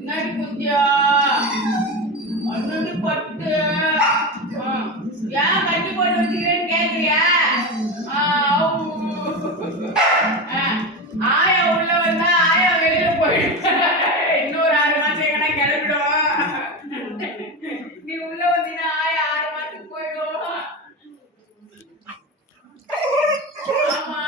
என்னடி குஞ்சியா அண்ணன் பட்டு ஏன் கட்டி போட்டு வச்சுக்கிறேன்னு கேக்குறியா? ஆயா உள்ள வந்தா ஆயா வெளியில போயிடும். இன்னொரு 6 மாசம் எங்கன்னா கிளம்பிடும். நீ உள்ள வந்தீங்கன்னா ஆயா 6 மாசத்துக்கு போயிடும். ஆமா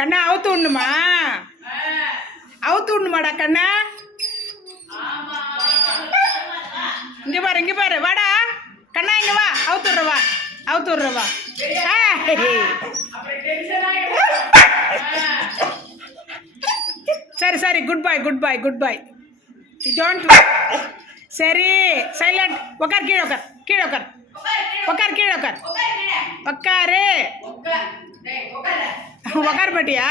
கண்ணா அவுத்து விடணுமா? அவுத்து விடணுமாடா கண்ணா? இங்க பாரு வாடா கண்ணா, இங்க வா, அவுத்து விடுறவா. சரி குட் பை டோன்ட். சரி சைலண்ட். உக்கார், கீழே உக்கார். உக்காரு மாட்டியா?